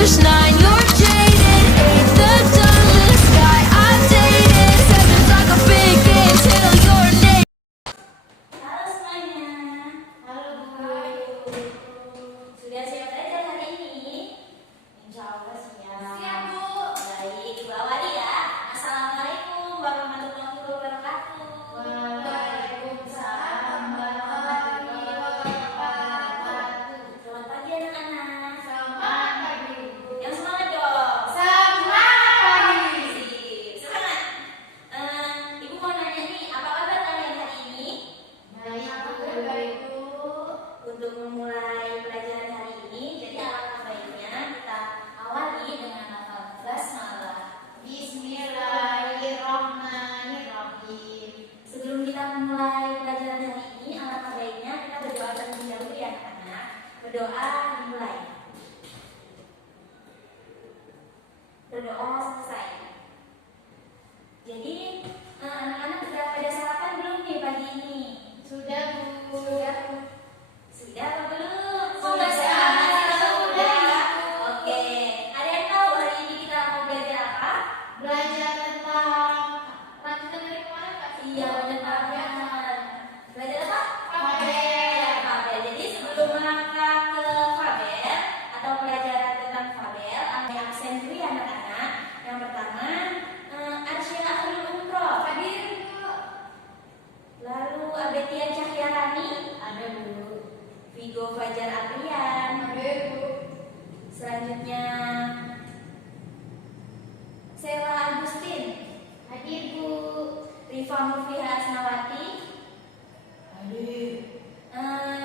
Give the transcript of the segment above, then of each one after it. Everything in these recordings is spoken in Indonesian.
push 9, you're jaded. 8, the dawnless sky, I've dated. 7's like a big game till you're naked. Halo semuanya. Halo Bu. Sudah siap belajar hari ini? Insya Allah siap. Siap Bu. Baik, Bu awali ya. Assalamualaikum warahmatullahi wabarakatuh. Waalaikumsalam warahmatullahi wabarakatuh. Selamat pagi anak-anak. Selamat pagi Bu. Yang semangat dong. Semangat pagi. Semangat. Ibu mau nanya nih, apa kabar kalian hari ini? Baik Bu. Untuk memulai pelajaran hari ini, jadi alangkah baiknya kita awali dengan lafaz basmalah. Bismillahirrahmanirrahim. Sebelum kita memulai pelajaran hari ini, alangkah baiknya kita berdoa terlebih dahulu ya anak-anak. Berdoa dimulai. Berdoa selesai. Jadi anak-anak sudah pada sarapan belum nih pagi ini? Sudah Bu. Sudah apa belum? Sudah. Oke. Ada yang tahu hari ini kita mau belajar apa? Belajar tentang lanjutan dari kemarin Kak. Iya benar banget. Belajar apa? Fabel. Fabel. Jadi sebelum melangkah ke fabel atau pelajaran tentang fabel, ambil absen dulu ya anak-anak. Yang pertama, Arsyila Ahlul Umroh. Hadir Bu. Lalu Abetia Cahyarani. Ada Bu. Vigo Fajar Aprian. Hadir Bu. Selanjutnya Sela Agustin. Hadir Bu. Rifa Murfiha Asnawati. Hadir.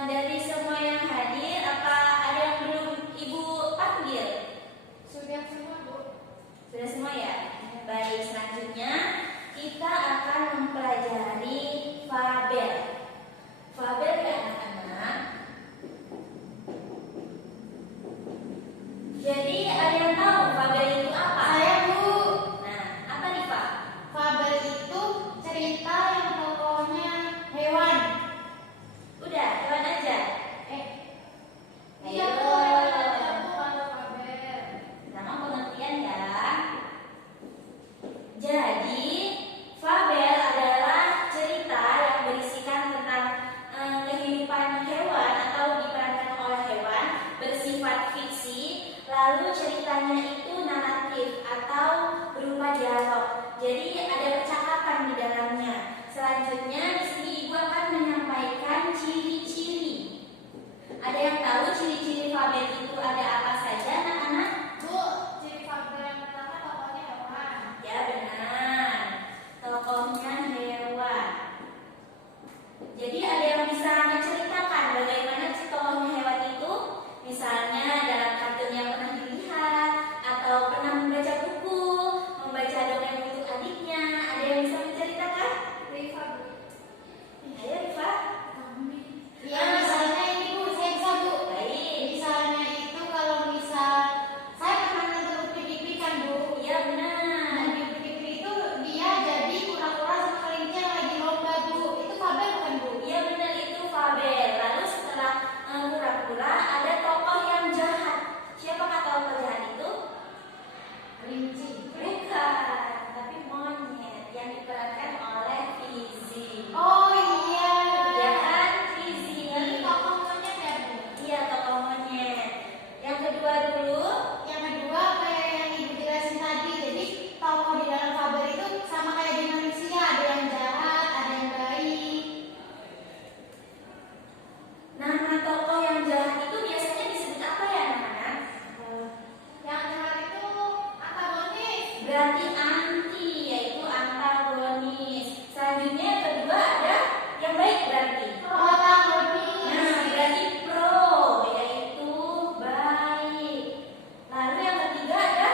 Dari semua yang hadir, apa ada yang belum Ibu panggil? Sudah semua Bu. Sudah semua ya? Baik, selanjutnya kita akan mempelajari fabel. Fabel ya anak-anak. Jadi ada yang tahu fabel itu apa? Saya Bu. Nah, apa nih Pak? Fabel itu cerita yang tokohnya hewan. Udah, hewan aja. Iya Bu, hewan aja Bu kalau fabel. Sama pengertian ya. Jadi fabel adalah cerita yang berisikan tentang kehidupan hewan atau diperankan oleh hewan, bersifat fiksi. Lalu ceritanya itu naratif atau berupa dialog. Jadi ada percakapan di dalamnya. Selanjutnya di sini Ibu akan menyampaikan ciri-ciri. Ada yang tahu ciri-ciri fabel itu ada apa saja anak-anak? Bu, ciri fabel yang pertama tokohnya hewan. Ya benar, tokohnya hewan. Jadi ada yang bisa menceritakan bagaimana si tokohnya hewan itu? Misalnya dalam kartun yang pernah dilihat, atau pernah membaca buku, membaca dongeng untuk adiknya. Ada yang bisa menceritakan? Rifa Bu. Ayo Rifa. Ya misalnya ini Bu, saya bisa Bu. Baik. Misalnya itu kalau misal saya pernah nonton UPI kan Bu. Iya benar. Nah di UPI itu dia jadi kura-kura sama kelinci yang lagi lomba Bu. Itu fabel bukan Bu? Iya benar, itu fabel. Lalu setelah kura-kura ada tokoh yang jahat. Siapakah tokoh jahat itu? Kelinci. Bukan, tapi monyet yang diperankan oleh Fizi. Oh iya. Ya kan Fizi. Jadi tokoh monyet ya Bu? Iya, tokoh monyet. Yang kedua dulu. Yang kedua kayak yang Ibu jelasin tadi. Jadi tokoh di dalam fabel itu sama kayak di manusia. Ada yang jahat, ada yang baik. Nama tokoh yang jahat itu biasanya disebut apa ya anak-anak? Yang jahat itu antagonis. Berarti anti, yaitu antagonis. Selanjutnya yang kedua ada yang baik berarti protagonis. Nah, berarti pro, yaitu baik. Lalu yang ketiga ada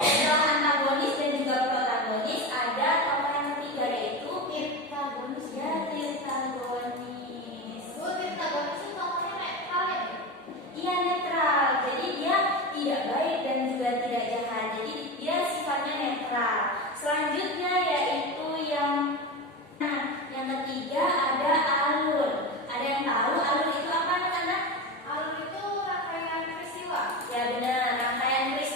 setelah antagonis dan juga protagonis, ada tokoh yang ketiga yaitu tirtagonis. Ya, tirtagonis. Bu, tirtagonis itu tokohnya netral ya Bu? Iya netral, jadi dia tidak baik dan juga tidak jahat. Jadi dia sifatnya netral. Selanjutnya yaitu yang ketiga ada alur. Ada yang tahu alur itu apa anak-anak? Alur itu rangkaian peristiwa. Ya benar, rangkaian peristiwa.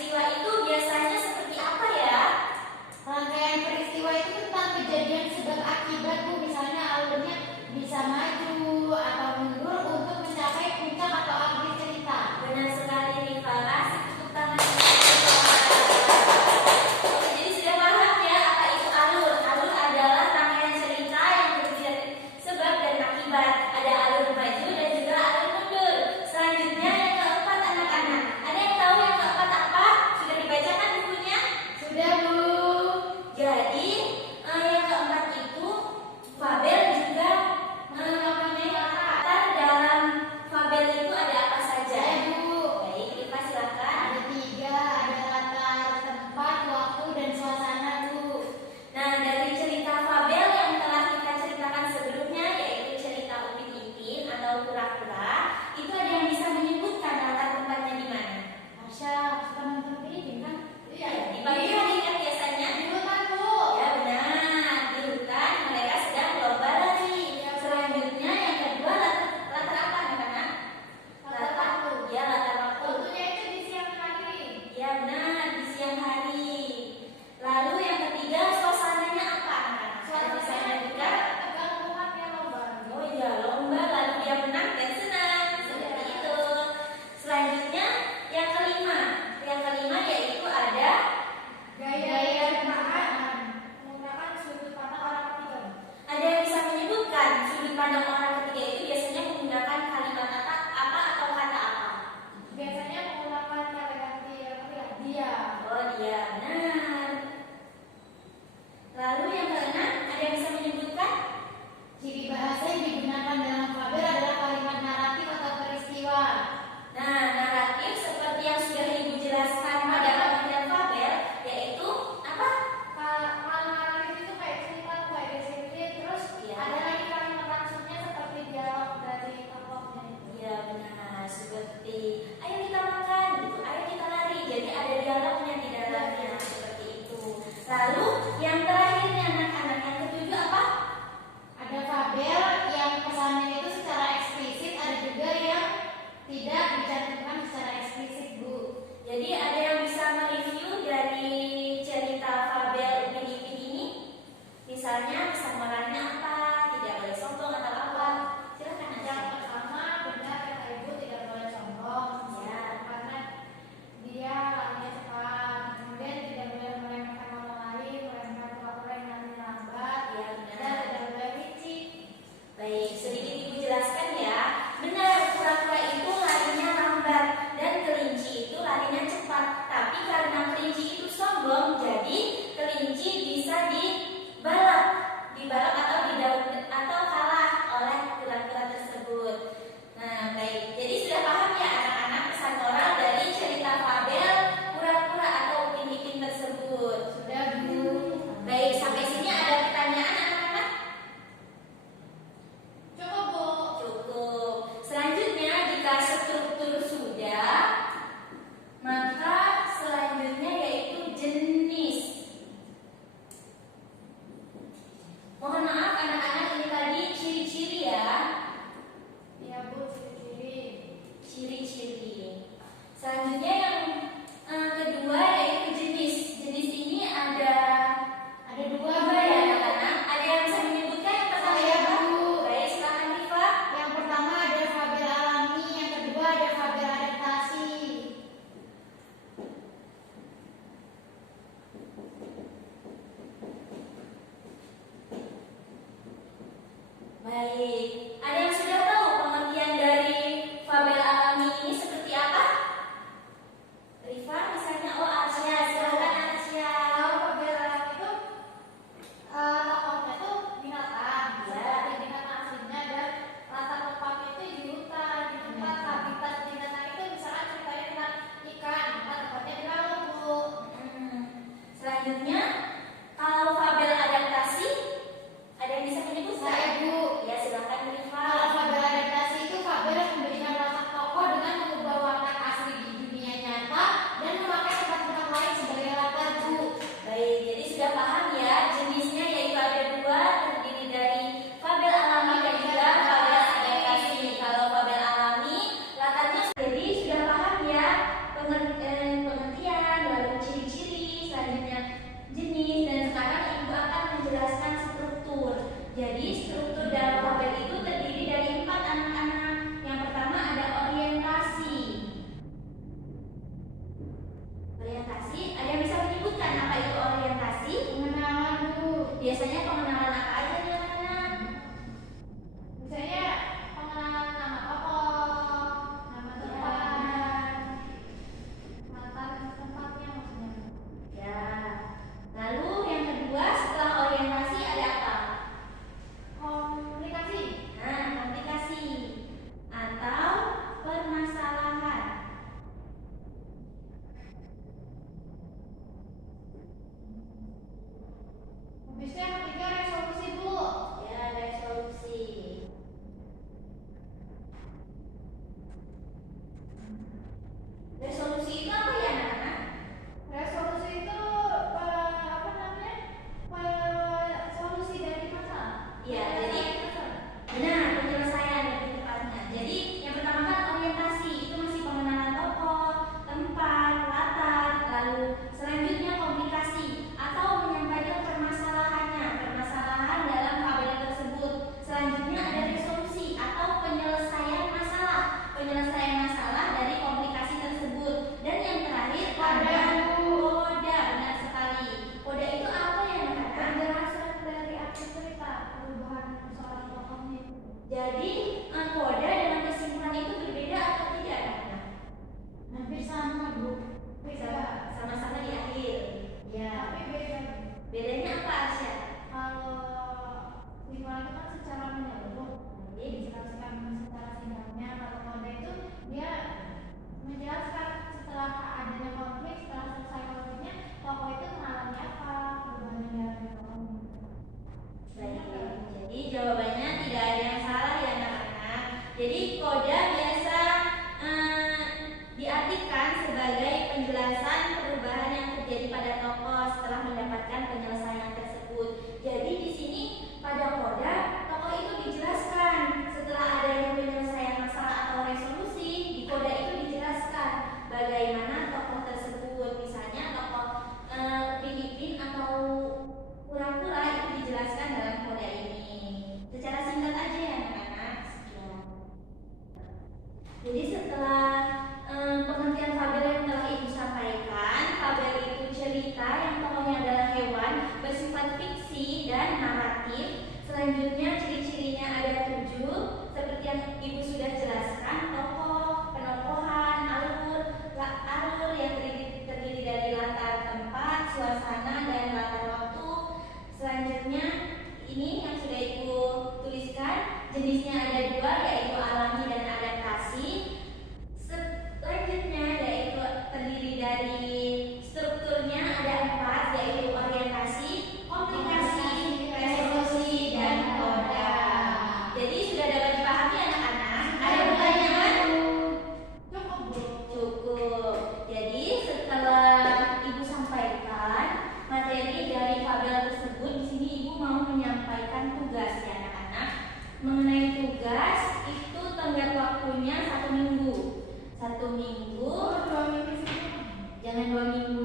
Jangan 2 minggu